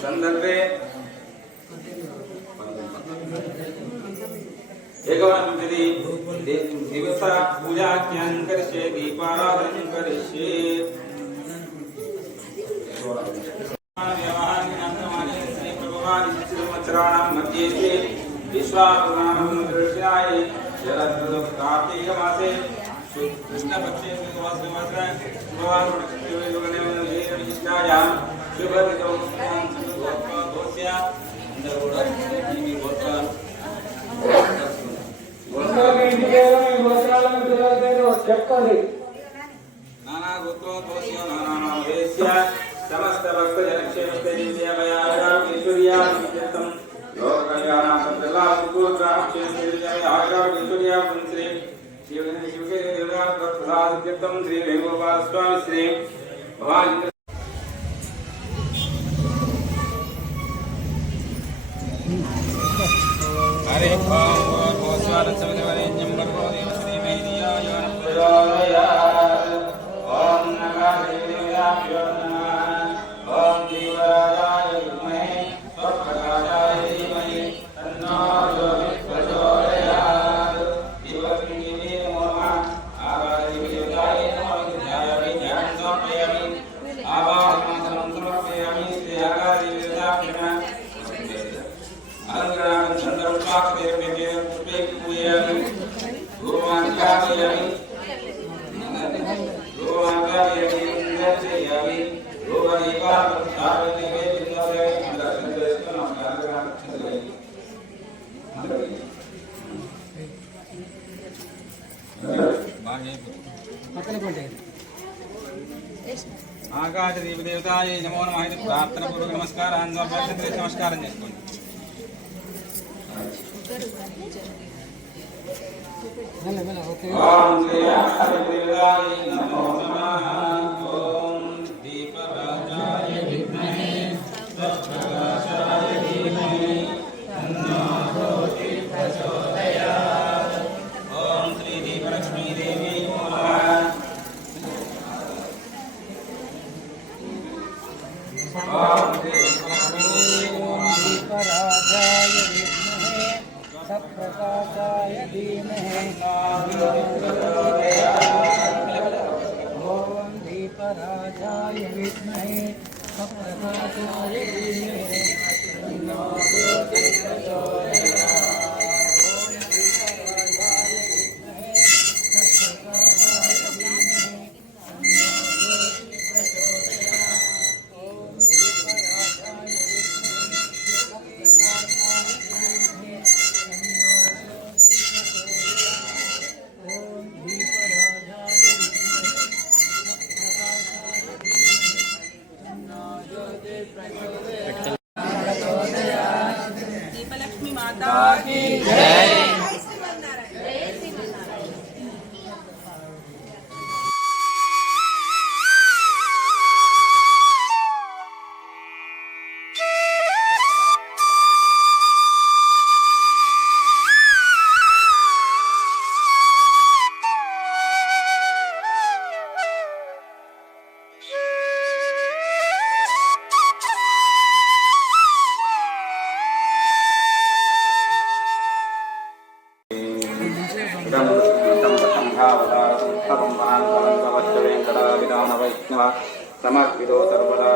संदर्भे एकवारं दिवस पूजा करिष्ये दीपाराधनं करिष्ये मध्ये विश्वावधानमदृश्याय कार्तिकमासे कृष्णपक्षे नाना गोत्रो दोष्य नाना वेश्य समस्त भक्त जनक्षेमते ईश्वरिया लोक कल्याण संप्रला पुत्र ईश्वरिया श्री शिवके देवता प्रसाद श्री वेणुगोपाल स्वामी श्री भगवान हरे ओम नमः देवाय नमः ओम देवाय विद्महे स्वप्रकाशाय धीमहि तन्नो प्रचोदयात् दिवसंगिने नमो नमः आवादि देवताय नमः ध्यायामि ध्यानं समर्पयामि आवाहनं समर्पयामि श्री आगादि देवताभ्यो नमः अलंकरणं चन्द्रोपाख्ये पुष्पे पूजयामि गोमान्यामि आकाश देवताय नमो नमः प्रार्थना पूर्वक नमस्कार नमस्कार ओम देवाय नमो नमः ओम दीपराजाय विद्महे दीपराजाय विद्महे सप्रकाशाय धीमहि ॐ दीपराजाय विद्महे सप्रकाशाय धीमहि दीपलक्ष्मी माता की जय। समर्पितो सर्वदा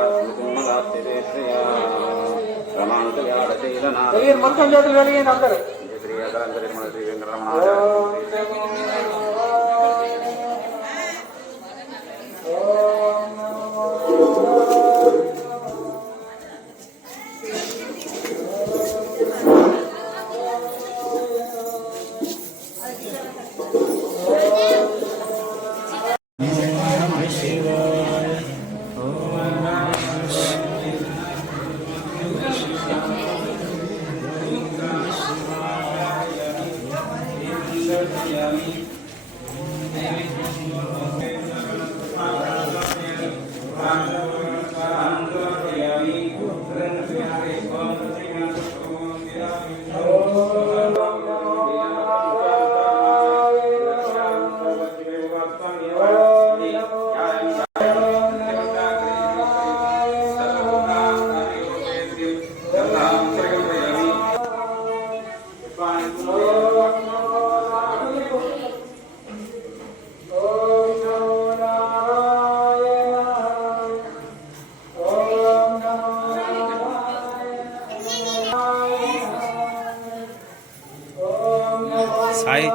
साई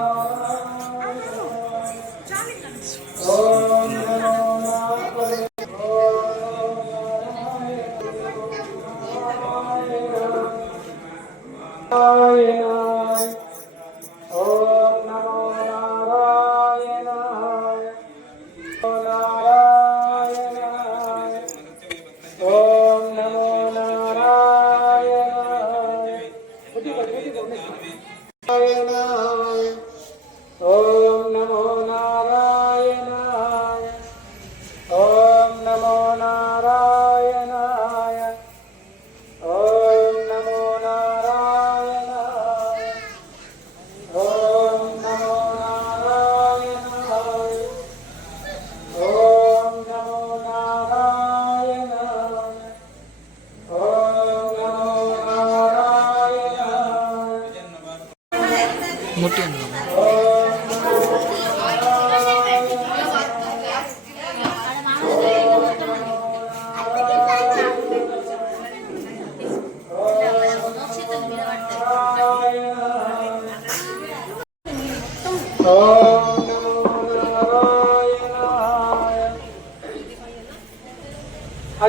मोटी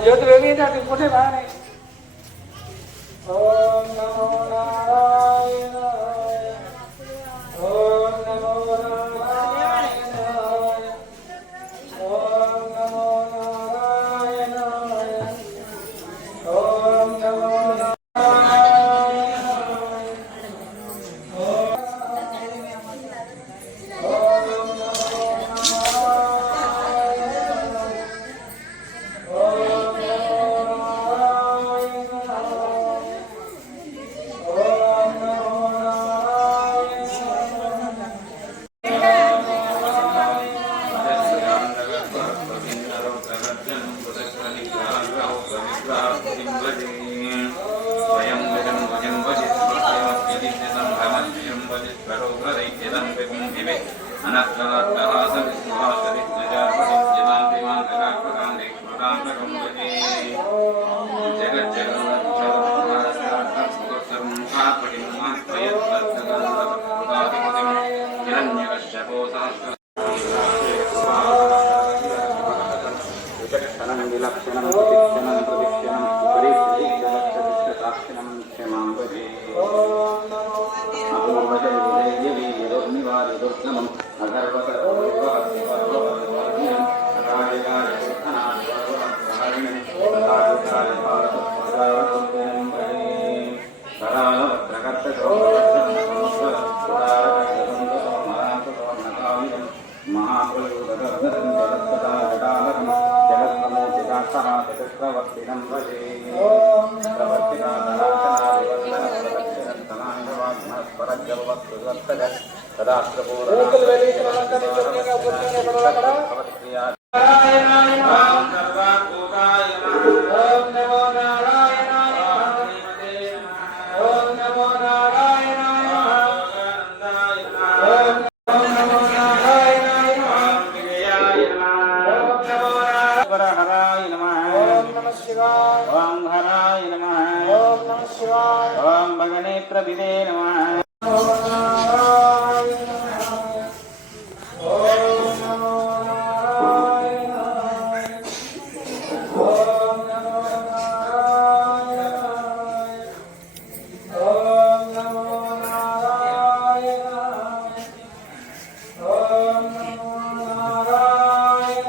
ज्योति बेबी मोटे बाहर है। ओम नमो नारायणाय ओम नमो नारायणाय ओम नमो नारायणाय ओम नमो नारायणाय भजे स्वयं विदं वजं वजित्वयमस्यदित्यसम्भ्रमद्वयं वजित्वरोग्रदैत्यदं विपुंभिवे अनर्थनाट्टहासविद्वहासविद्यजापदित्यदान्तिमान्तकाकरान्तिकृतान्तकं भजे जगज्जगन्नाथसर्वं कापटिं महत्त्वयत्तत्तगन्धपदाधिपतिं हिरण्यकश्यपो सहस्र विचक्षणं विलक्षणं प्रतिक्षणं प्रदिक्षणं परिक्षणं क्षमां भजे अपूर्वजयविजयवीर्योर्निवारिदुर्गमम् अगर्वकरोर्वहस्तिपर्ववर्णवर्णिनम् अराजगारसिद्धनाथवर्वहस्तारिणम् तथाविधारभारतस्वदारकुम्भिनं भजे करालवक्रकर्तकौरवक्षणं महाप्रयोगदर्शनं जगत्सदा जटालकं जगत्प्रमोचिताक्षः चतुष्प्रवर्तिनं भजे प्रवर्तिनाथनाथनादिवन्दनप्रदक्षिणन्तनाङ्गवाग्मस्परजवत्सुवर्तज तदास्त्रपूर्णक्रिया हराय नमः ओम नमः शिवाय ओम हराय नमः ओम नमः शिवाय ओम भगने प्रभिदे नमः ओम नारायण ओम नमो नारायण ओम नमो नारायण ओम नमो नारायण ओम नमो नारायण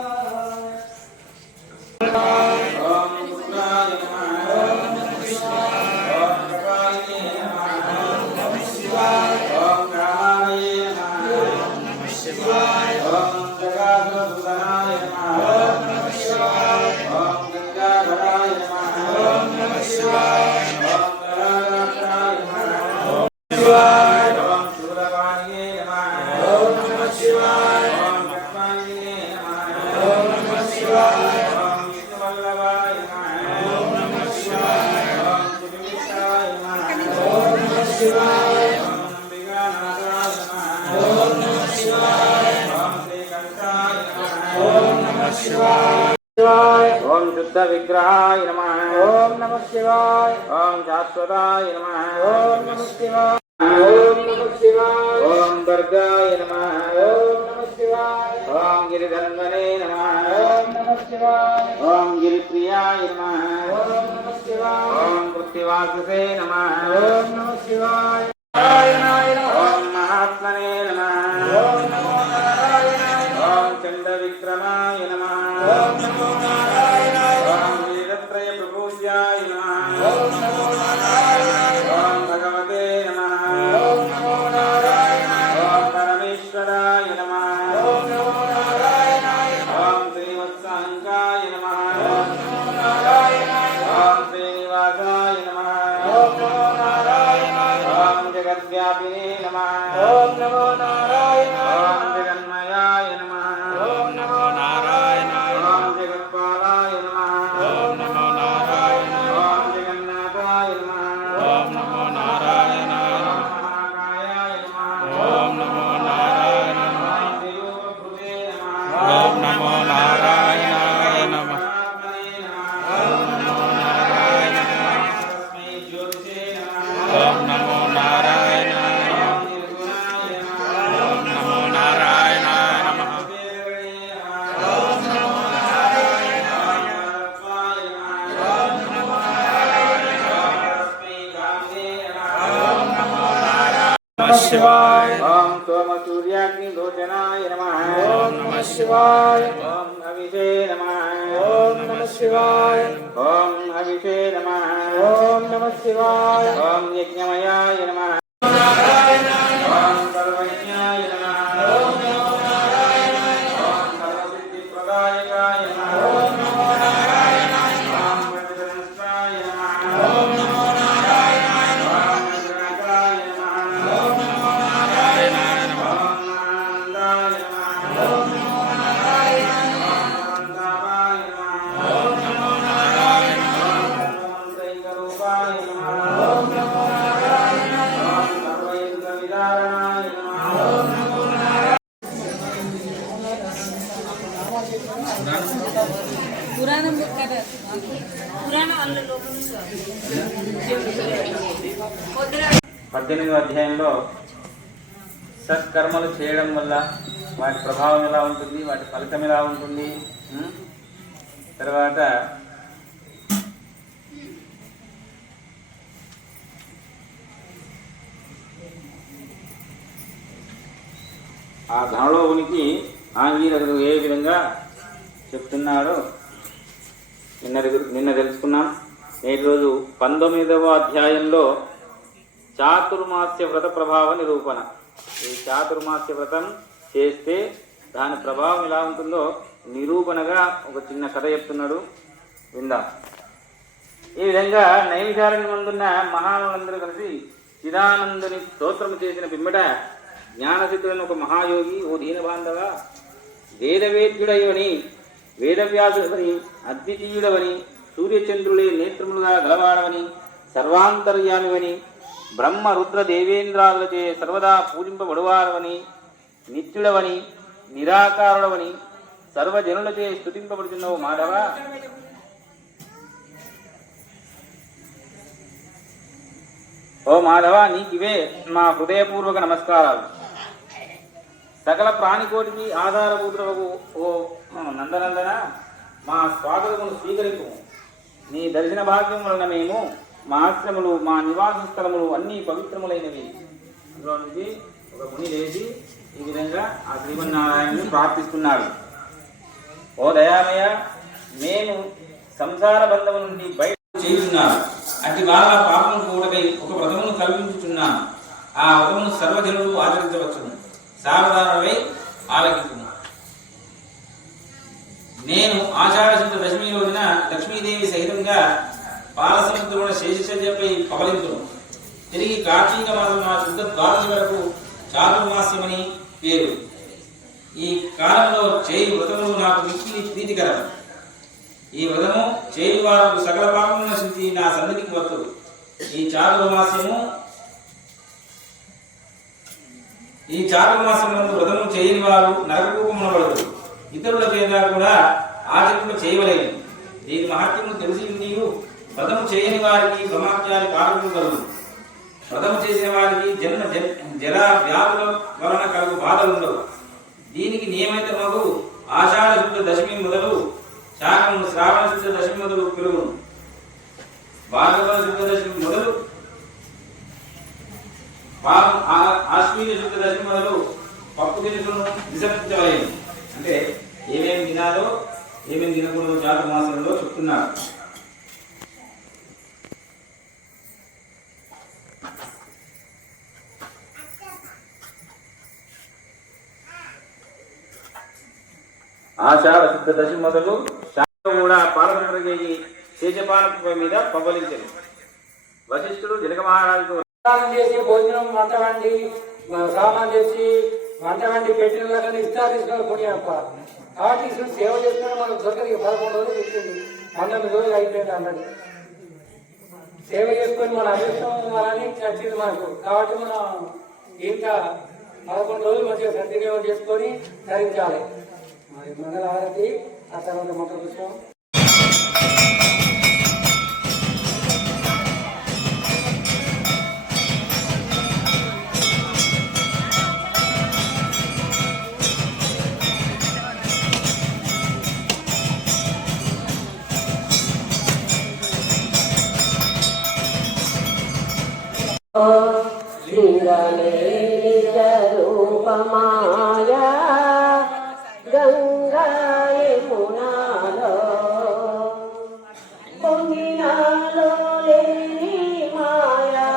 ओम रुद्राय नमः ओम नमः शिवाय ओम कपालिने नमः ओम नमः शिवाय ओम रामाय नमः ओम नमः शिवाय ओम जगाधरसुतनाय नमः ओम नमः शिवाय ओम गंगाधराय नमः ओम नमः शिवाय ओम गणाधराय नमः ओम शिवाय ओम शूलवाणिये नमः ओम नमः शिवाय ओम लक्ष्मणिये नमः ओम नमः शिवाय ओम विष्णुवल्लभाय नमः ओम नमः शिवाय ओम सुनिमिषाय नमः ओम नमः शिवाय ओम अंबिकानाथाय नमः ओम नमः शिवाय ओम श्रीकंठाय नमः ओम नमः शिवाय ओम शुद्ध विग्रहाय नमः ओम नमः शिवाय ओम शाश्वताय नमः ओम नमः शिवाय ओम नमः शिवाय ओम वर्गाय नमः ओम नमः शिवाय ओम गिरिधन्वने नमः ओम नमः शिवाय ओम गिरिप्रियाय नमः ओम नमः शिवाय ओम पृथ्वीवाससे नमः ओम नमः शिवाय नारायणाय नमः ओम महात्मने नमः ओम नमो नारायणाय ओम चंडविक्रमाय नमः ओम नमो नारायणाय ओम वीरत्रय प्रपूज्याय नमः ओम नमो नारायणाय ओम भगवते नमः ओम नमो नारायणाय ओम परमेश्वराय नमः ओम नमो नारायणाय ओम श्रीवत्साङ्काय नमः ओम नमो नारायणाय ओम श्रीनिवासाय नमः ओम नमो नारायणाय ओम जगद्व्यापिने नमः ओम नमो नारायणाय ओम जगन्मयाय नमः ओम नमो नारायणाय ओम जगत्पालाय नमः ओम नमो नारायणाय ओम जगन्नाथाय नमः ओम नमो नारायणाय महाकायाय नमः ओम नमो नारायणाय देवभृते नमः ओम नमो नारायणाय नमः ओम नमो नारायणाय तस्मै ज्योतिषे नमः ओम नमो नारायणाय निर्गुणाय नमः ओम नमो नारायणाय नमः ओम नमो नारायणाय ओम नमो नारायणाय तस्मै गावे नमः ओम नमो नारायणाय शिवाय ओम सोमसूर्याग्निलोचनाय नमः ओम नमः शिवाय ओम हविषे नमः ओम नमः शिवाय ओम हविषे नमः ओम नमः शिवाय ओम यज्ञमयाय नमः ओम सर्वज्ञाय नमः ओम नमो नारायणाय ओम सर्वसिद्धिप्रदायकाय नमः ओम नमो नारायणाय ओम वज्रधनुष्ठाय नमः ओम नमो नारायणाय ओम वज्रनाथाय नमः ओम नमो नारायणाय ओम आनन्दाय नमः ओम नमो नारायणाय ओम अनन्ताय नमः ओम नमो नारायणाय ओम స్వరూపాయ నమః ఓం నమో నారాయణాయ ఓం సర్వైంద్ర విదారణాయ నమః ఓం నమో పురాణం కదా పురాణం అందులో 18వ అధ్యాయంలో సత్కర్మలు చేయడం వల్ల వాటి ప్రభావం ఎలా ఉంటుంది, వాటి ఫలితం ఎలా ఉంటుంది, తర్వాత ఆ ధనలో ఉనికి ఆంగీరకుడు ఏ విధంగా చెప్తున్నాడో నిన్న తెలుసుకున్నాం. నేటి రోజు 19వ అధ్యాయంలో చాతుర్మాస్య వ్రత ప్రభావ నిరూపణ. ఈ చాతుర్మాస్య వ్రతం చేస్తే దాని ప్రభావం ఎలా ఉంటుందో నిరూపణగా ఒక చిన్న కథ చెప్తున్నాడు, విందాం. ఈ విధంగా నైమిషారణ్యమందున్న మహానులందరూ కలిసి చిదానందుని స్తోత్రము చేసిన పిమ్మట జ్ఞానసిద్ధులను ఒక మహాయోగి, ఓ దీనబాంధవ, వేదవేద్యుడైవని, వేదవ్యాసుడవని, అద్వితీయుడవని, సూర్యచంద్రులే నేత్రములుగా గలవాడవని, సర్వాంతర్యామివని, బ్రహ్మ రుద్ర దేవేంద్రాదులచే సర్వదా పూజింపబడువాడవని, నిత్యుడవని, నిరాకారుడవని, సర్వజనులచే స్తుతింపబడుతున్నవు మాధవ. ఓ మాధవ, నీకివే మా హృదయపూర్వక నమస్కారాలు. సకల ప్రాణికోటికి ఆధారభూతులకు ఓ నందనందన, మా స్వాగతమును స్వీకరింపు. నీ దర్శన భాగ్యం వలన మేము, మా ఆశ్రములు, మా నివాస స్థలములు అన్నీ పవిత్రములైనవి. అందులో నుంచి ఒక ముని లేచి ఈ విధంగా ఆ శ్రీమన్నారాయణుని ప్రార్థిస్తున్నాడు. ఓ దయామయ, మేము సంసార బంధము నుండి బయట చేస్తున్నాను. అట్టి వాళ్ళ పాపం కూడకై ఒక వ్రతమును కల్పించుతున్నాను. ఆ వ్రతమును సర్వజనులు ఆచరించవచ్చును. సావధానమై ఆలకింపు. నేను ఆషాఢ శుద్ధ దశమి రోజున లక్ష్మీదేవి సహితంగా పాలసముద్రమున శేషశయ్యపై పవలింతును. తిరిగి కార్తీక మాసం మా శుద్ధ ద్వాదశి వరకు చాతుర్మాస్యమని పేరు. ఈ కాలంలో చేయు వ్రతములు నాకు మిక్కిలి ప్రీతికరం. ఈ వ్రతము చేయు వారు సకల పాపములను నశించి నా సన్నిధికి వస్తుడు. ఈ చాతుర్మాసంలో వ్రతము చేయని వారు నరకూపమునబడదు. ఇతరుల చేత కూడా ఆచరింప చేయవలేదు. దీని మహత్యము తెలిసి నీవు వ్రతము చేయని వారికి బ్రహ్మచారి పాపములు కలుగు. వ్రతము చేసిన వారికి జల వ్యాధుల వలన కలుగు బాధలు ఉండవు. దీనికి నియమిత మగు ఆషాఢ శుద్ధ దశమి మొదలు శాకము శ్రావణ శుద్ధ దశమి మొదలు పెరుగును. భాగవత శుద్ధ దశమి మొదలు ఆశ్వీజ శుద్ధ దశమి మొదలు పప్పు దినుసులను విసర్జించవలేదు. అంటే ఏమేమి తినాలో ఏమేమి తినకూడదు చాతుర్మాసంలో చెప్తున్నారు. ఆషాఢ శుద్ధ దశమి మొదలు శాఖ కూడా పాలసంద్ర చేసి శేషపాలపై మీద పవ్వలించారు. వశిష్ఠుడు జనక మహారాజుకు చేసి భోజనం వంట వండి సామాన్ చేసి వంట వండి పెట్టిన లాగా ఇస్తారు తీసుకొని కొనియప్ప. కాబట్టి సేవ చేసుకుని మనకు దొరకదు. 11 రోజులు పెట్టింది, 19 రోజులు అయిపోయింది అన్నది. సేవ చేసుకొని మన అదృష్టం అని నచ్చింది మనకు. కాబట్టి మనం ఇంకా 11 రోజులు మంచిగా సద్వినియోగం చేసుకొని ధరించాలి. మరి మంగళహారతి, ఆ తర్వాత మంత్రపుష్పం. రూపమాయా గంగాయ మునాలో పొంగినాలో లేని మాయా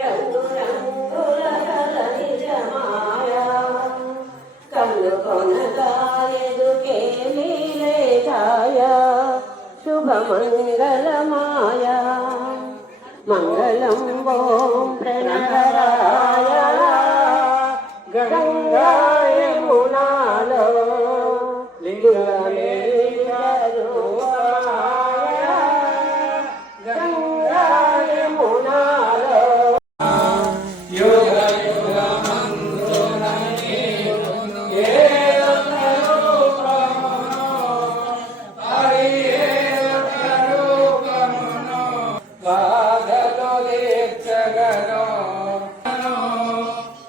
రంగు రంగుల కల నిజమాయా కన్ను కొనగాయదుకే మీరే ఛాయా శుభమంగళమాయా మంగళం ఓం ప్రణవరాయ గంగాయ మునాలో లింగ రూపాయ గంగా జగదో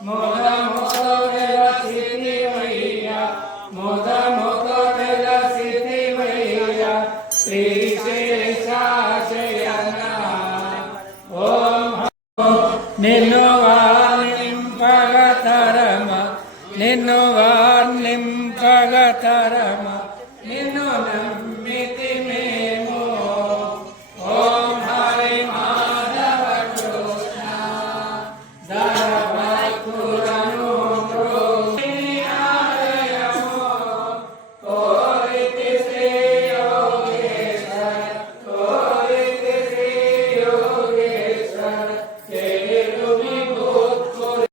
మోద మోద వెలసితి వయ్య మోద మోద వెలసితి వయ్య శ్రీశేషాశయన ఓం నిన్ను వార్నింపగతరమ నిన్ను వార్నింపగతరమ నిన్ను నమ్మితి మేము ఓం హరి మాధవ కృష్ణ దరభక్తులను ఆలయము కోరితి శ్రీ యోగేశ్వర కోరితి శ్రీ యోగేశ్వర చేరు విభూత్పురి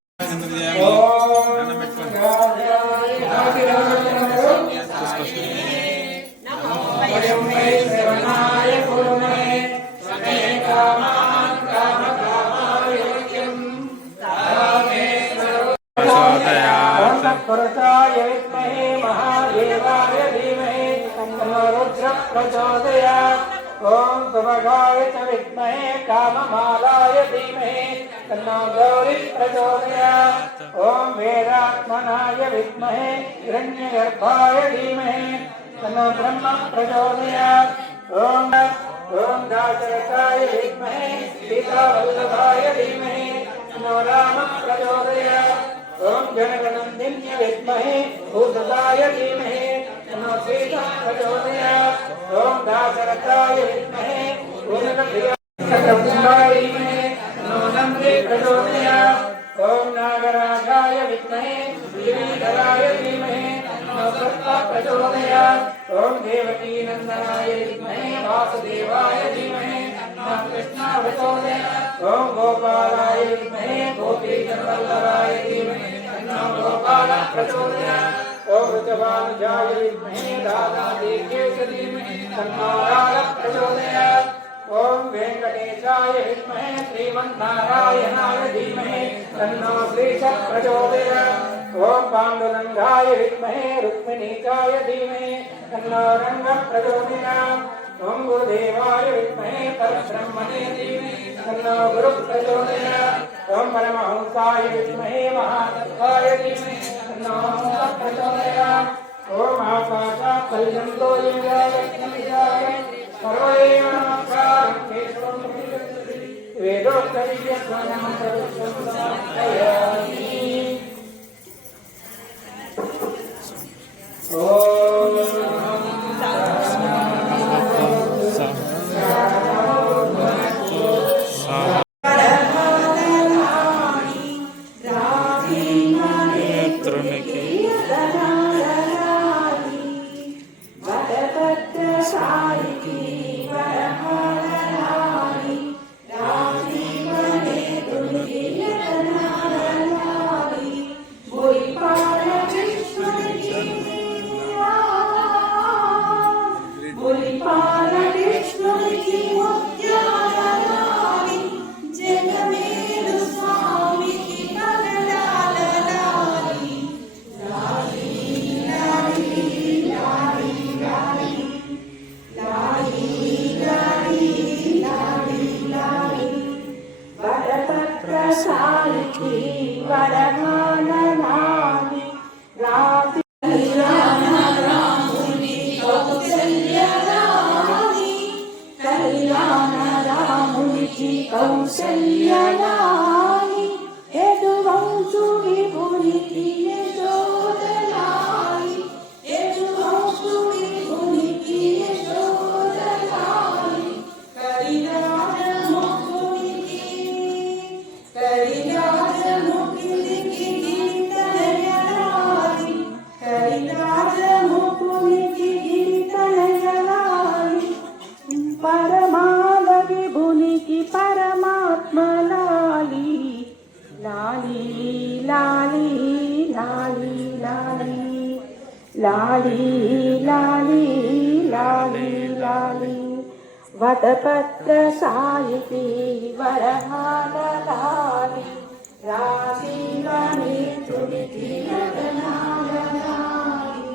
पुरुषाय विद्महे महादेवाय धीमहि तन्नो रुद्रः प्रचोदयात् ॐ सुभगाय च विद्महे काममालाय धीमहि तन्नो गौरिः प्रचोदयात् ॐ वेदात्मनाय विद्महे हिरण्यगर्भाय धीमहि तन्नो ब्रह्म प्रचोदयात् ॐ दाशरथाय विद्महे सीतावल्लभाय धीमहि तन्नो रामः प्रचोदयात् ओम जनगणन्दिन्य विद्महे भूतदाय धीमहि तन्नो सीता प्रचोदयात् ओम दाशरथाय विद्महे भूतगणन्दिन्य धीमहि तन्नो नन्दी प्रचोदयात् ओम नागराजाय विद्महे श्रीधराय धीमहि तन्नो सत्ता प्रचोदयात् ओम देवकी नंदनाय विद्महे वासुदेवाय धीमहि तन्नो कृष्ण प्रचोदयात् ओम गोपालाय विद्महे गोपीजनवल्लभाय धीमहि तन्नो गोपाल प्रचोदयात् ओम वृषभानुजाय विद्महे दादादेव्यै धीमहि तन्नो राग प्रचोदयात् ओम वेंकटेशाय विद्महे श्रीमन्नारायणाय धीमहि तन्नो श्रीश प्रचोदयात् ओम पाण्डुरंगाय विद्महे रुक्मिणीकाय धीमहि तन्नो रंग प्रचोदयात् ओम गुरुदेवाय विद्महे परब्रह्मणे धीमहि तन्नो गुरु प्रचोदयात् ओम परमहंसाय विद्महे महातत्त्वाय धीमहि तन्नो हंस प्रचोदयात् ओम आकाशात्कल्यन्तो येनाय लक्ष्मीजाय सर्वैव नमस्कारं केशवं वेदोक्तविद्यस्वनं प्रविष्टं समर्पयामि కౌసల్యలాని యదువంశు విభునికి యశోదలాని యదువంశు విభునికి యశోదలాని కరిరాజముఖునికి గీతనయలాని కరిరాజముఖునికి గీతనయలాని పరమాల విభునికి పరమాత్మలాలి లాలి లాలి లాలి లాలి లాలి లాలి లాలి లాలి వటపత్ర సాయికి వరహాల లాలి రాశీవని తుడికి నగనాల లాలి